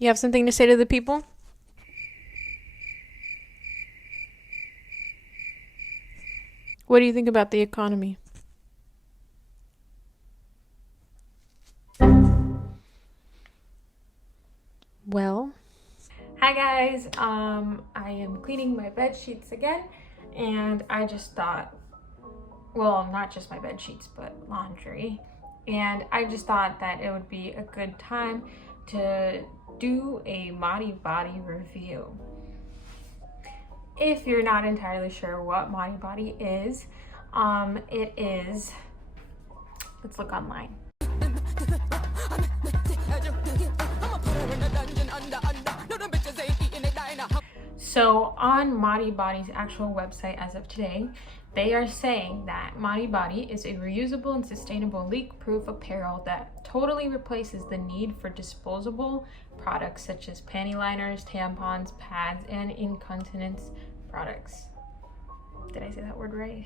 You have something to say to the people? What do you think about the economy? Well, hi guys. I am cleaning my bed sheets again, and I just thought, well, not just my bed sheets, but laundry. And I just thought that it would be a good time to do a Modibodi review. If you're not entirely sure what Modibodi is, it is, let's look online. So on Modibodi's actual website as of today, they are saying that Modibodi is a reusable and sustainable leak-proof apparel that totally replaces the need for disposable products such as panty liners, tampons, pads, and incontinence products. Did I say that word right?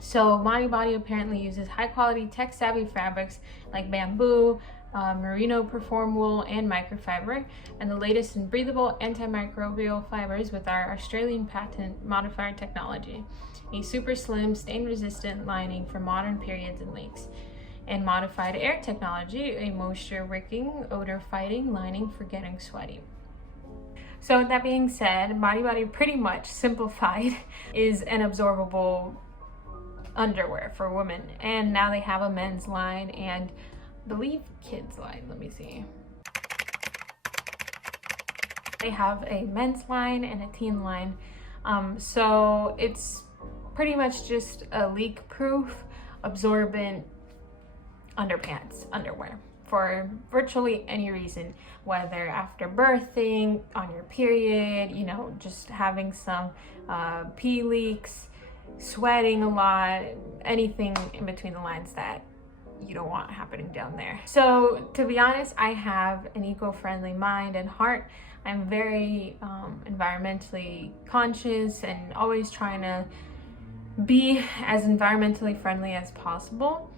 So Modibodi apparently uses high-quality, tech-savvy fabrics like bamboo, merino perform wool, and microfiber, and the latest in breathable antimicrobial fibers with our Australian patent modifier technology, a super slim, stain-resistant lining for modern periods and leaks, and modified air technology, a moisture-wicking, odor-fighting lining for getting sweaty. So that being said, Modibodi pretty much simplified is an absorbable underwear for women, and now they have a men's line and I believe kids line. Let me see. They have a men's line and a teen line, so it's pretty much just a leak-proof, absorbent underwear for virtually any reason, whether after birthing, on your period, you know, just having some pee leaks, sweating a lot, anything in between the lines that you don't want happening down there. So to be honest, I have an eco-friendly mind and heart. I'm very environmentally conscious and always trying to be as environmentally friendly as possible.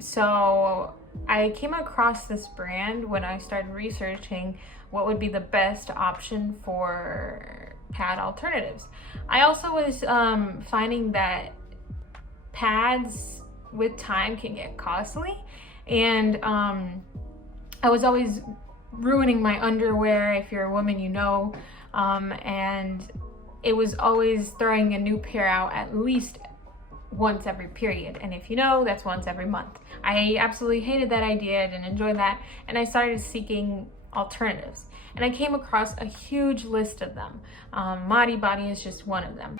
So I came across this brand when I started researching what would be the best option for pad alternatives. I also was finding that pads with time can get costly, and I was always ruining my underwear. If you're a woman, you know, and it was always throwing a new pair out at least once every period, and if you know, that's once every month. I absolutely hated that idea, I didn't enjoy that, and I started seeking alternatives, and I came across a huge list of them. Modibodi is just one of them.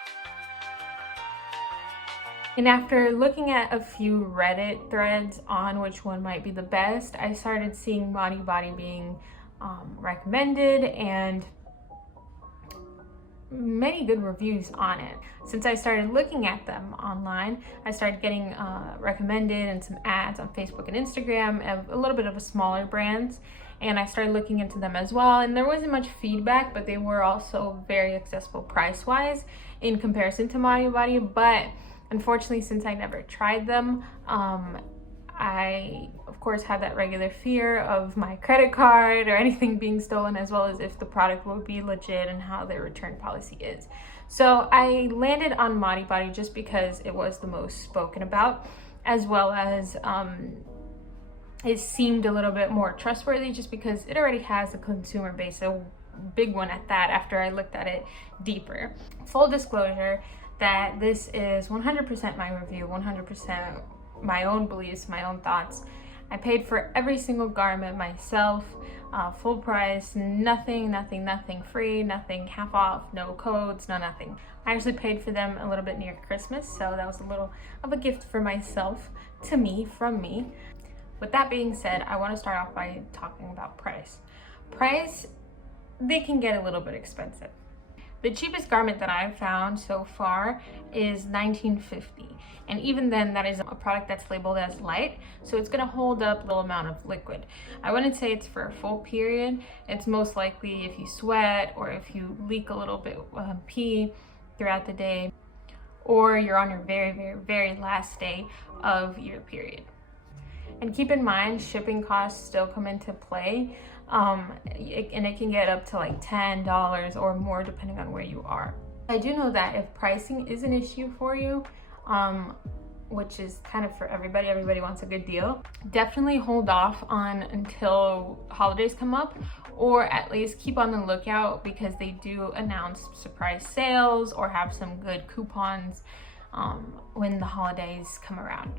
And after looking at a few Reddit threads on which one might be the best, I started seeing Modibodi being recommended and many good reviews on it. Since I started looking at them online, I started getting recommended and some ads on Facebook and Instagram of a little bit of a smaller brands, and I started looking into them as well, and there wasn't much feedback, but they were also very accessible price-wise in comparison to Modibodi. But unfortunately, since I never tried them, I of course had that regular fear of my credit card or anything being stolen, as well as if the product would be legit and how their return policy is. So I landed on Modibodi just because it was the most spoken about, as well as it seemed a little bit more trustworthy just because it already has a consumer base, a big one at that, after I looked at it deeper. Full disclosure that this is 100% my review, 100% my own beliefs, my own thoughts. I paid for every single garment myself, full price, nothing free, nothing half off, no codes, no nothing. I actually paid for them a little bit near Christmas, so that was a little of a gift for myself, to me, from me. With that being said, I want to start off by talking about price. Price, they can get a little bit expensive. The cheapest garment that I've found so far is $19.50, and even then that is a product that's labeled as light, so it's going to hold up a little amount of liquid. I wouldn't say it's for a full period. It's most likely if you sweat or if you leak a little bit pee throughout the day, or you're on your very last day of your period. And keep in mind, shipping costs still come into play. and it can get up to like $10 or more depending on where you are. I do know that if pricing is an issue for you, which is kind of for everybody wants a good deal, definitely hold off on until holidays come up, or at least keep on the lookout, because they do announce surprise sales or have some good coupons when the holidays come around.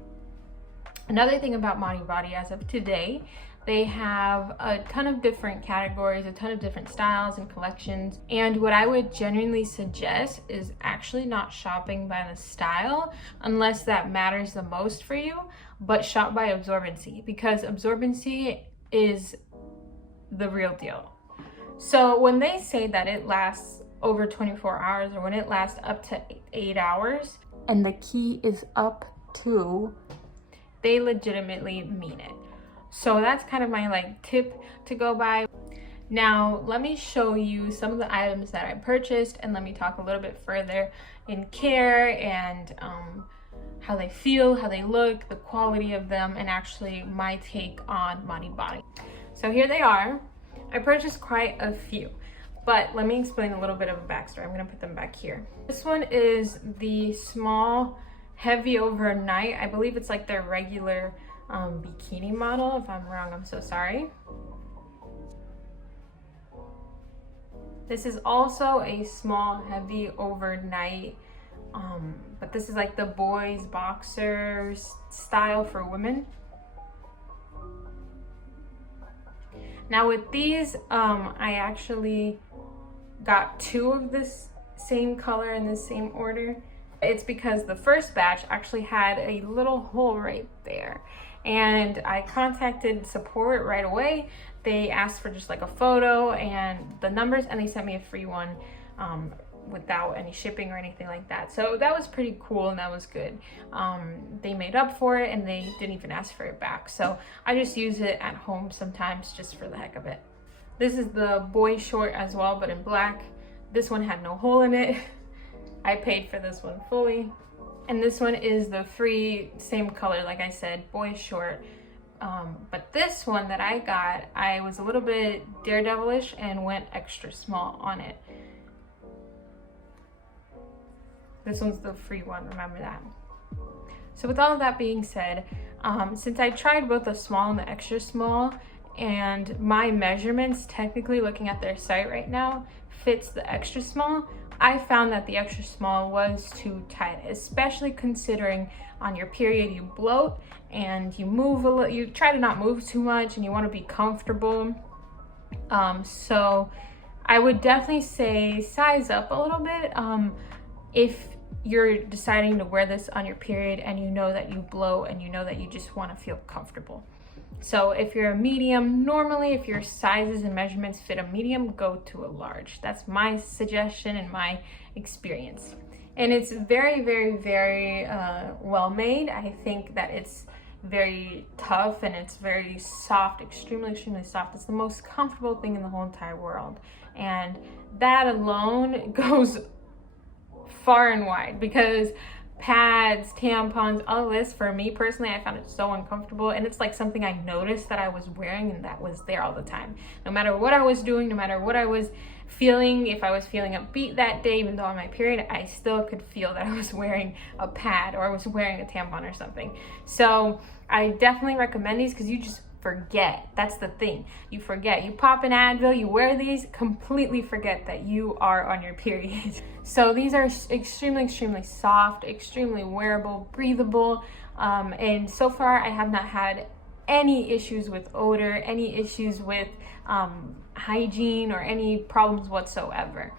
Another thing about Modibodi as of today, they have a ton of different categories, a ton of different styles and collections. And what I would genuinely suggest is actually not shopping by the style unless that matters the most for you, but shop by absorbency, because absorbency is the real deal. So when they say that it lasts over 24 hours, or when it lasts up to 8 hours, and the key is up to, they legitimately mean it. So that's kind of my like tip to go by. Now let me show you some of the items that I purchased, and let me talk a little bit further in care and how they feel, how they look, the quality of them, and actually my take on Modibodi. So here they are. I purchased quite a few, but let me explain a little bit of a backstory. I'm gonna put them back here. This one is the small heavy overnight. I believe it's like their regular bikini model. If I'm wrong, I'm so sorry. This is also a small heavy overnight, but this is like the boys boxers style for women. Now with these, I actually got 2 of this same color in the same order. It's because the first batch actually had a little hole right there, and I contacted support right away. They asked for just like a photo and the numbers, and they sent me a free one without any shipping or anything like that. So that was pretty cool, and that was good. They made up for it, and they didn't even ask for it back. So I just use it at home sometimes just for the heck of it. This is the boy short as well, but in black. This one had no hole in it. I paid for this one fully. And this one is the free, same color, like I said, boy short. But this one that I got, I was a little bit daredevilish and went extra small on it. This one's the free one, remember that. So with all of that being said, since I tried both the small and the extra small, and my measurements, technically looking at their site right now, fits the extra small, I found that the extra small was too tight, especially considering on your period you bloat and you move a little, you try to not move too much, and you want to be comfortable. So I would definitely say size up a little bit if you're deciding to wear this on your period and you know that you bloat and you know that you just want to feel comfortable. So if you're a medium, normally if your sizes and measurements fit a medium, go to a large. That's my suggestion and my experience. And it's very, very, very well made. I think that it's very tough and it's very soft, extremely, extremely soft. It's the most comfortable thing in the whole entire world. And that alone goes far and wide, because pads, tampons, all of this, for me personally, I found it so uncomfortable, and it's like something I noticed that I was wearing and that was there all the time. No matter what I was doing, no matter what I was feeling, if I was feeling upbeat that day, even though on my period, I still could feel that I was wearing a pad or I was wearing a tampon or something. So I definitely recommend these, because you just forget. That's the thing. You forget. You pop an Advil, you wear these, completely forget that you are on your period. So these are extremely, extremely soft, extremely wearable, breathable, and so far I have not had any issues with odor, any issues with hygiene, or any problems whatsoever.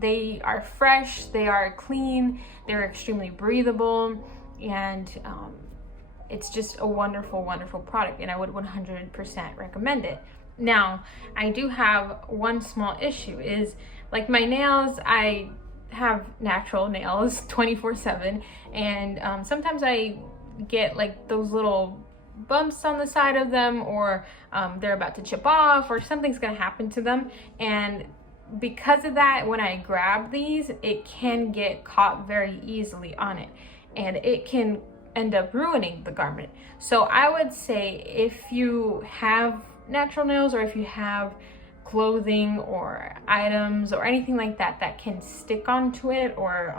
They are fresh, they are clean, they're extremely breathable, and it's just a wonderful, wonderful product, and I would 100% recommend it. Now, I do have one small issue, is like my nails, I have natural nails 24/7, and sometimes I get like those little bumps on the side of them, or they're about to chip off, or something's gonna happen to them, and because of that, when I grab these, it can get caught very easily on it, and it can end up ruining the garment. So I would say if you have natural nails, or if you have clothing or items or anything like that that can stick onto it or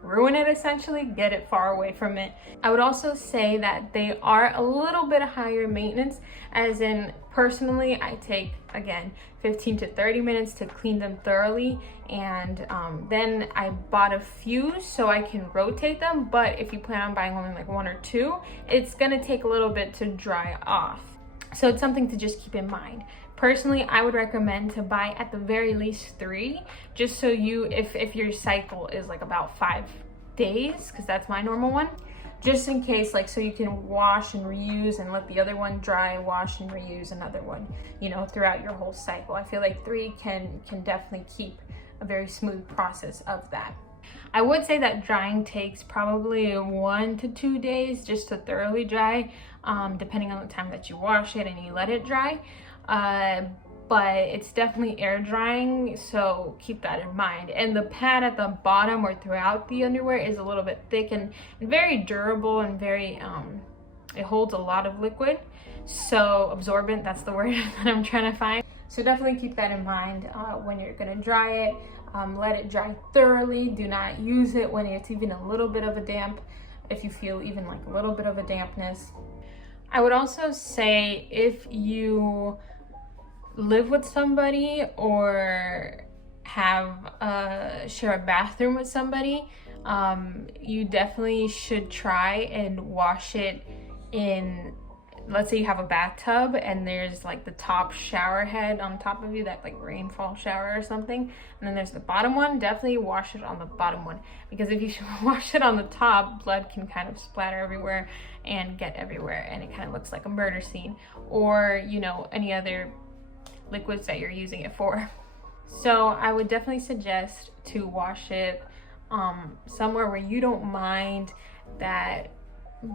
ruin it, essentially, get it far away from it. I would also say that they are a little bit higher maintenance, as in, personally, I take, again, 15 to 30 minutes to clean them thoroughly, and then I bought a few so I can rotate them. But if you plan on buying only like 1 or 2, it's gonna take a little bit to dry off. So it's something to just keep in mind. Personally, I would recommend to buy at the very least 3, just so you, if your cycle is like about 5 days, because that's my normal one, just in case, like, so you can wash and reuse and let the other one dry, wash and reuse another one, you know, throughout your whole cycle. I feel like 3 can definitely keep a very smooth process of that. I would say that drying takes probably 1 to 2 days just to thoroughly dry, depending on the time that you wash it and you let it dry. But it's definitely air drying, so keep that in mind. And the pad at the bottom or throughout the underwear is a little bit thick and very durable, and very it holds a lot of liquid, so absorbent, that's the word that I'm trying to find. So definitely keep that in mind when you're gonna dry it. Let it dry thoroughly. Do not use it when it's even a little bit of a damp, if you feel even like a little bit of a dampness. I would also say, if you live with somebody or have share a bathroom with somebody, you definitely should try and wash it in, let's say you have a bathtub and there's like the top shower head on top of you, that like rainfall shower or something, and then there's the bottom one. Definitely wash it on the bottom one, because if you wash it on the top, blood can kind of splatter everywhere and get everywhere, and it kind of looks like a murder scene, or, you know, any other liquids that you're using it for. So I would definitely suggest to wash it somewhere where you don't mind that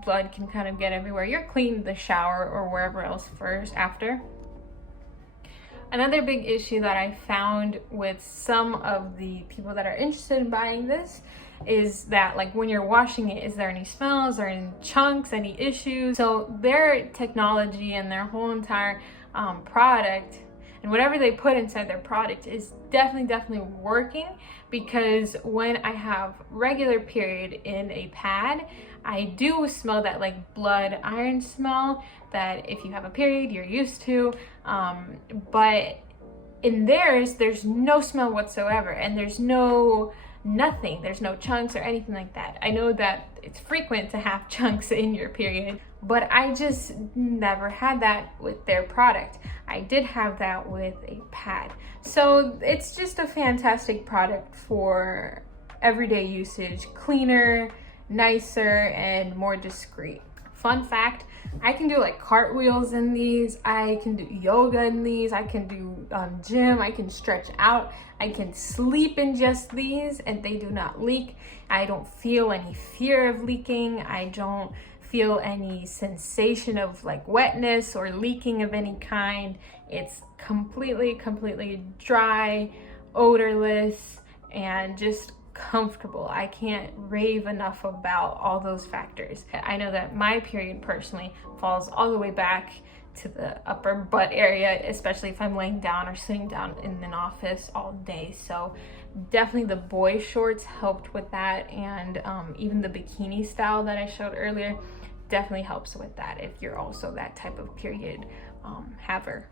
blood can kind of get everywhere. You're cleaning the shower or wherever else first after. Another big issue that I found with some of the people that are interested in buying this is that, like, when you're washing it, is there any smells or any chunks, any issues? So their technology and their whole entire product and whatever they put inside their product is definitely working, because when I have regular period in a pad, I do smell that like blood iron smell that if you have a period you're used to, but in theirs there's no smell whatsoever, and there's nothing, there's no chunks or anything like that. I know that it's frequent to have chunks in your period, but I just never had that with their product. I did have that with a pad. So it's just a fantastic product for everyday usage, cleaner, nicer, and more discreet. Fun fact, I can do like cartwheels in these, I can do yoga in these, I can do gym, I can stretch out, I can sleep in just these, and they do not leak. I don't feel any fear of leaking. I don't feel any sensation of like wetness or leaking of any kind. It's completely dry, odorless, and just comfortable. I can't rave enough about all those factors. I know that my period personally falls all the way back to the upper butt area, especially if I'm laying down or sitting down in an office all day. So definitely the boy shorts helped with that, and even the bikini style that I showed earlier definitely helps with that if you're also that type of period haver.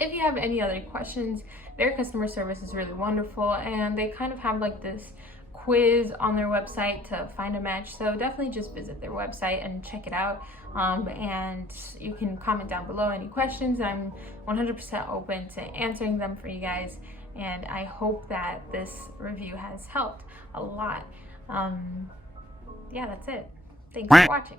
If you have any other questions, their customer service is really wonderful, and they kind of have like this quiz on their website to find a match. So definitely just visit their website and check it out, and you can comment down below any questions. I'm 100% open to answering them for you guys, and I hope that this review has helped a lot. Yeah, that's it. Thanks for watching.